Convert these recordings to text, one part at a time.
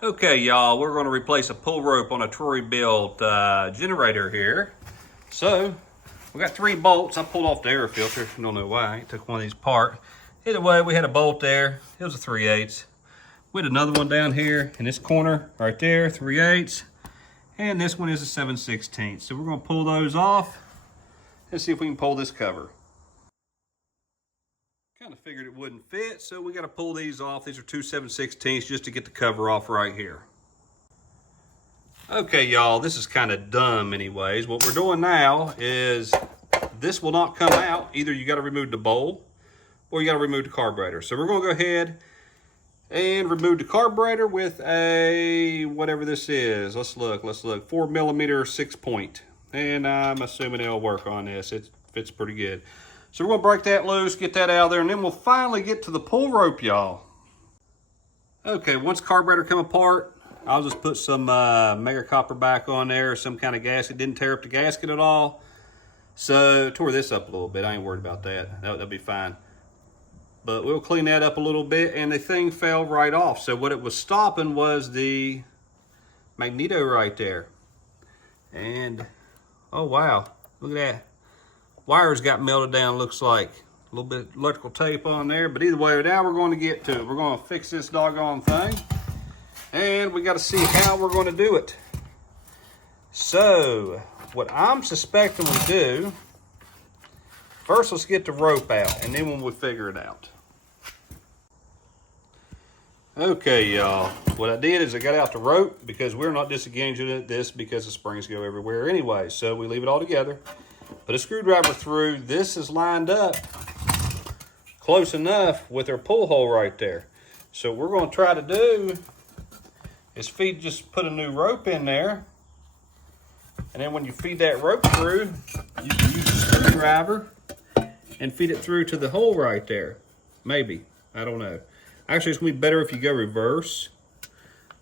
Okay, y'all, we're going to replace a pull rope on a Troy built generator here. So, we got 3 bolts. I pulled off the air filter. I don't know why. I took one of these apart. Either way, we had a bolt there. It was a 3/8. We had another one down here in this corner right there, 3/8. And this one is a 7/16. So we're going to pull those off and see if we can pull this cover. Kind of figured it wouldn't fit, so we got to pull these off. These are 2 7/16 just to get the cover off right here. Okay, y'all, this is kind of dumb anyways. What we're doing now is this will not come out. Either you got to remove the bowl or you got to remove the carburetor. So we're going to go ahead and remove the carburetor with a, whatever this is. Let's look, 4mm 6-point. And I'm assuming it'll work on this. It fits pretty good. So we're gonna break that loose, get that out of there, and then we'll finally get to the pull rope, y'all. Okay, once carburetor come apart, I'll just put some mega copper back on there, some kind of gasket. Didn't tear up the gasket at all. So tore this up a little bit. I ain't worried about that. That'll be fine. But we'll clean that up a little bit, and the thing fell right off. So what it was stopping was the magneto right there. And oh wow, look at that. Wires got melted down, looks like. A little bit of electrical tape on there, but either way, now we're going to get to it. We're going to fix this doggone thing, and we got to see how we're going to do it. So, what I'm suspecting we do, first let's get the rope out, and then we'll figure it out. Okay, y'all, what I did is I got out the rope because we're not disengaging this because the springs go everywhere anyway, so we leave it all together. Put a screwdriver through. This is lined up close enough with our pull hole right there. So what we're going to try to do is just put a new rope in there. And then when you feed that rope through, you can use a screwdriver and feed it through to the hole right there. Maybe. I don't know. Actually, it's going to be better if you go reverse.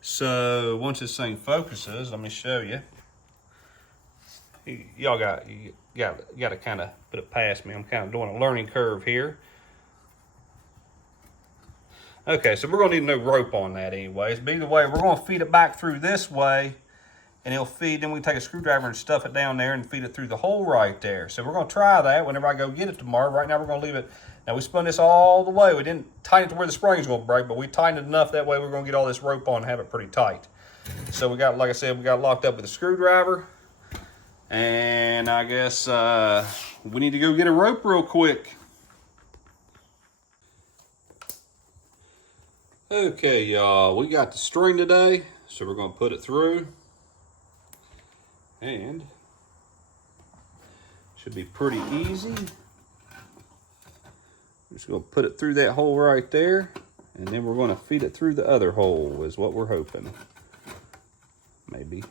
So once this thing focuses, let me show you. Y'all got to kind of put it past me. I'm kind of doing a learning curve here. Okay, so we're going to need no rope on that anyways. But either way, we're going to feed it back through this way, and it'll feed. Then we take a screwdriver and stuff it down there and feed it through the hole right there. So we're going to try that whenever I go get it tomorrow. Right now, we're going to leave it. Now, we spun this all the way. We didn't tighten it to where the spring's going to break, but we tightened it enough. That way, we're going to get all this rope on and have it pretty tight. So we got, like I said, we got locked up with a screwdriver. And I guess we need to go get a rope real quick. Okay, y'all, we got the string today, so we're going to put it through. And should be pretty easy. Just going to put it through that hole right there, and then we're going to feed it through the other hole is what we're hoping. Maybe.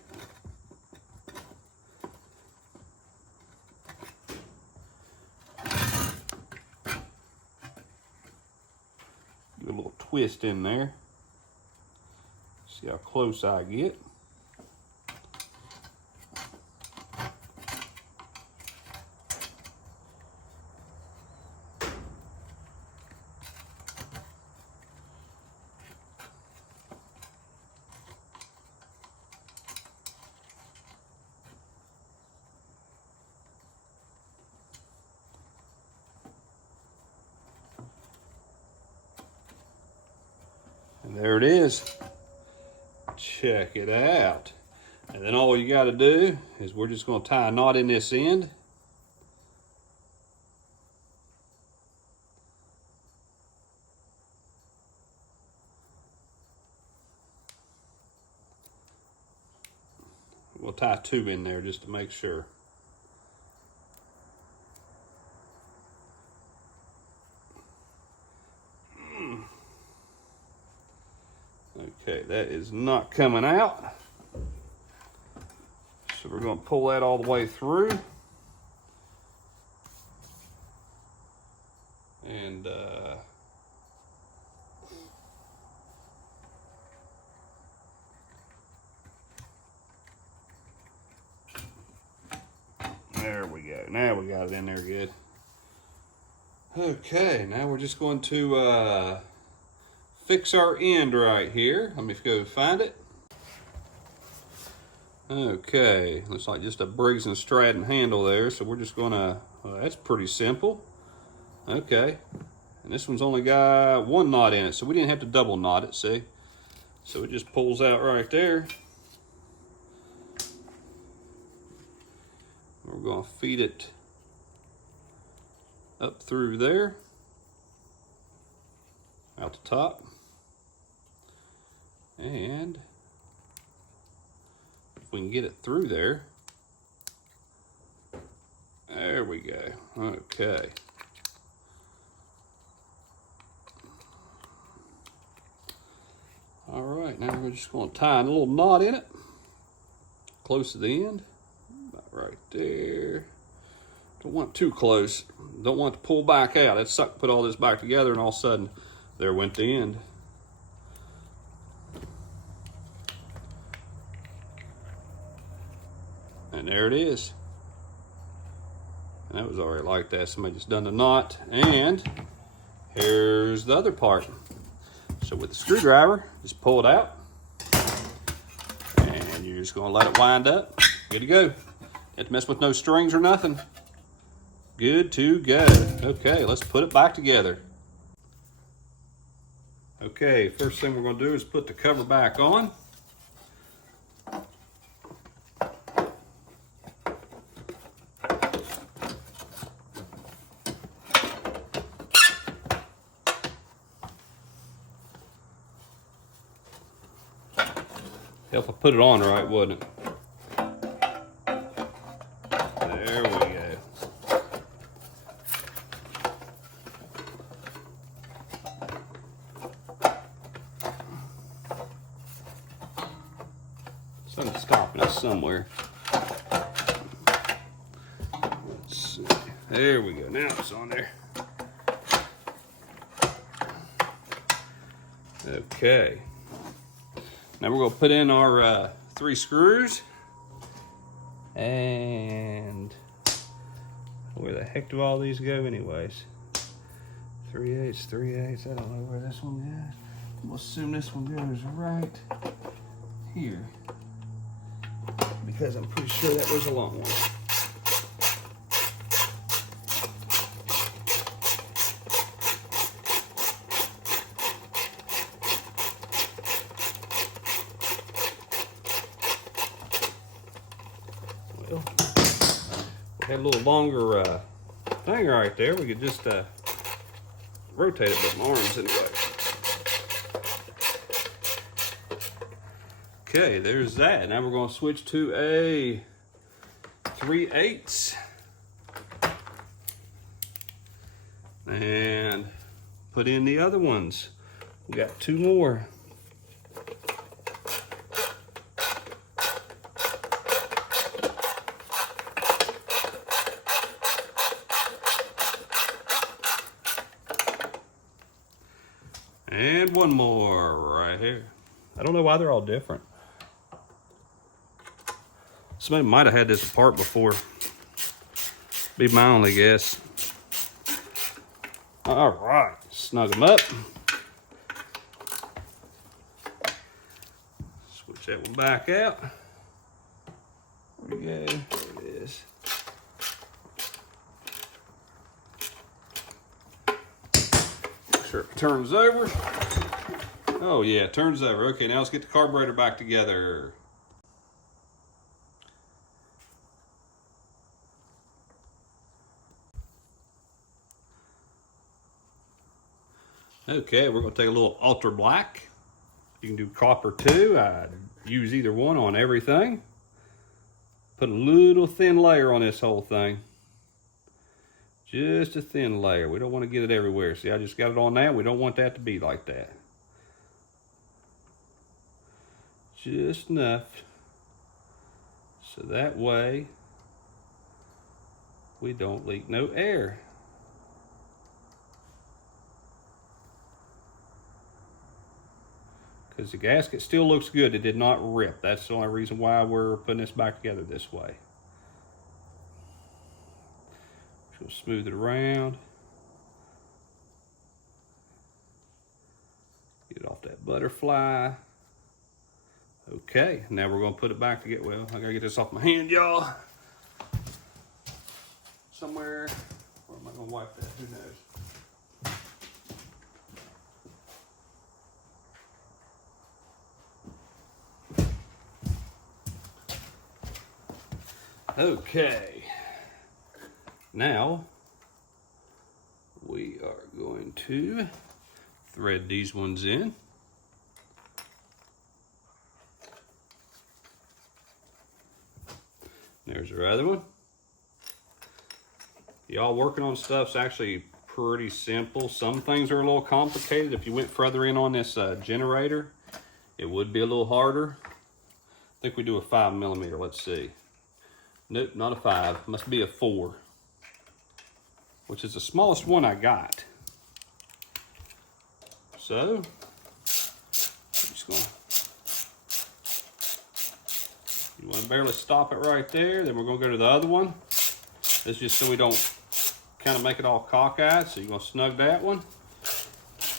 Give a little twist in there. See how close I get. And there it is. Check it out. And then all you got to do is we're just going to tie a knot in this end. We'll tie 2 in there just to make sure. Okay, that is not coming out. So we're going to pull that all the way through. And there we go. Now we got it in there good. Okay, now we're just going to fix our end right here. Let me go find it. Okay, looks like just a Briggs and Stratton handle there, so we're just gonna, well, that's pretty simple. Okay, and this one's only got one knot in it, so we didn't have to double knot it, see? So it just pulls out right there. We're gonna feed it up through there, out the top, and if we can get it through there, there we go. Okay. All right, now we're just going to tie a little knot in it, close to the end, about right there. Don't want too close. Don't want to pull back out. It sucked, put all this back together, and all of a sudden, there went the end. And there it is. And that was already like that. Somebody just done the knot. And here's the other part. So with the screwdriver, just pull it out. And you're just gonna let it wind up. Good to go. You have to mess with no strings or nothing. Good to go. Okay, let's put it back together. Okay, first thing we're gonna do is put the cover back on. Help I put it on right, wouldn't it? There we go. Something's stopping us somewhere. Let's see. There we go. Now it's on there. Okay. Now we're going to put in our 3 screws, and where the heck do all these go anyways? 3/8, 3/8, I don't know where this one goes. We'll assume this one goes right here, because I'm pretty sure that was a long one. Well, we had a little longer thing right there. We could just rotate it with my arms anyway. Okay, there's that. Now we're going to switch to a 3/8 and put in the other ones. We got 2 more. And 1 more right here. I don't know why they're all different. Somebody might have had this apart before. Be my only guess. All right, snug them up. Switch that one back out. There we go. There it is. Make sure it turns over. Oh yeah, it turns over. Okay, now let's get the carburetor back together. Okay, we're going to take a little ultra black. You can do copper too. I use either one on everything. Put a little thin layer on this whole thing. Just a thin layer. We don't want to get it everywhere. See, I just got it on now. We don't want that to be like that. Just enough. So that way we don't leak no air. Because the gasket still looks good. It did not rip. That's the only reason why we're putting this back together this way. Just smooth it around. Get butterfly. Okay, now we're gonna put it back to get, well, I gotta get this off my hand, y'all. Somewhere, where am I gonna wipe that? Who knows? Okay, now we are going to thread these ones in. There's our other one. Y'all working on stuff's actually pretty simple. Some things are a little complicated. If you went further in on this generator, it would be a little harder. I think we do a 5mm, let's see. Nope, not a 5, must be a 4, which is the smallest one I got. So, I'm just gonna, you wanna barely stop it right there, then we're gonna go to the other one. This is just so we don't kind of make it all cockeyed. So you're gonna snug that one.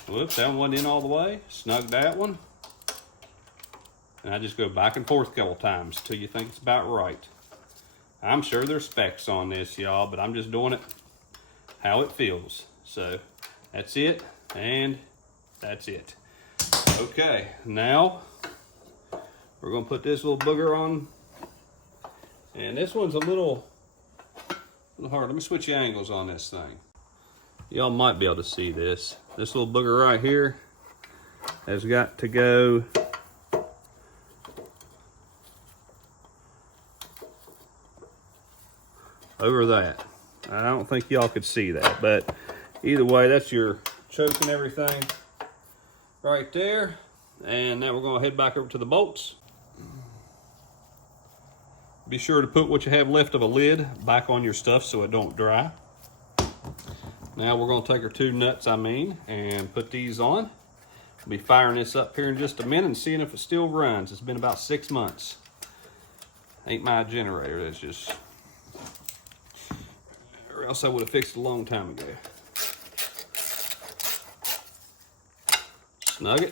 Whoops, that one wasn't in all the way. Snug that one. And I just go back and forth a couple times till you think it's about right. I'm sure there's specs on this, y'all, but I'm just doing it how it feels. So that's it, and that's it. Okay, now we're gonna put this little booger on. And this one's a little hard. Let me switch the angles on this thing. Y'all might be able to see this. This little booger right here has got to go over that. I don't think y'all could see that, but either way, that's your choke and everything right there. And now we're gonna head back over to the bolts. Be sure to put what you have left of a lid back on your stuff so it don't dry. Now we're gonna take our 2 nuts, and put these on. We'll be firing this up here in just a minute and seeing if it still runs. It's been about 6 months. Ain't my generator, that's just, or else I would have fixed it a long time ago. Snug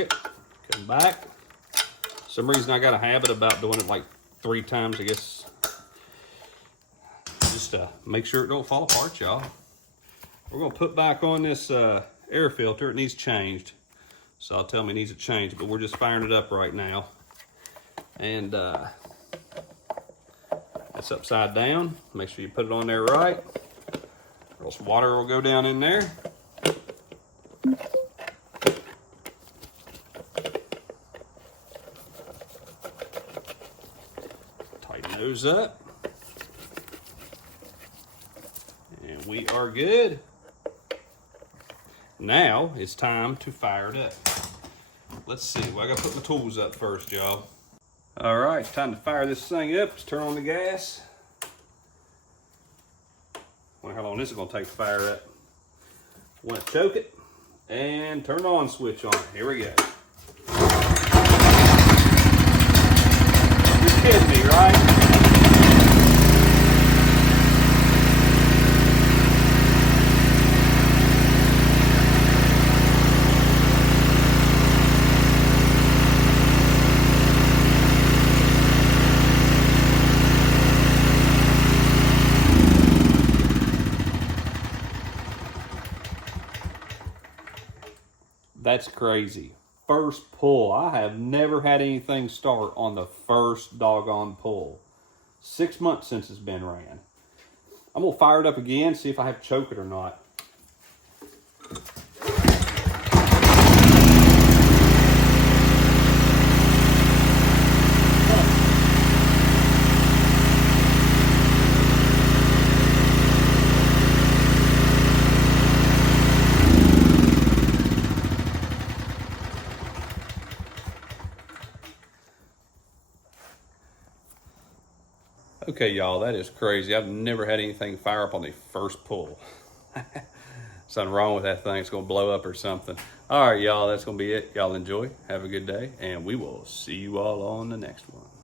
it, come back. For some reason I got a habit about doing it like 3 times, I guess. Just to make sure it don't fall apart, y'all. We're gonna put back on this air filter. It needs changed. So I'll tell me it needs a change, but we're just firing it up right now. And it's upside down. Make sure you put it on there right, or else water will go down in there. Tighten those up. And we are good. Now it's time to fire it up. Let's see, well, I gotta put my tools up first, y'all. All right, it's time to fire this thing up. Let's turn on the gas. Wonder how long this is gonna take to fire up. Want to choke it and turn the on switch on. Here we go. You're kidding me, right? That's crazy. First pull. I have never had anything start on the first doggone pull. 6 months since it's been ran. I'm gonna fire it up again, see if I have to choke it or not. Okay, y'all, that is crazy. I've never had anything fire up on the first pull. Something wrong with that thing. It's going to blow up or something. All right, y'all, that's going to be it. Y'all enjoy. Have a good day, and we will see you all on the next one.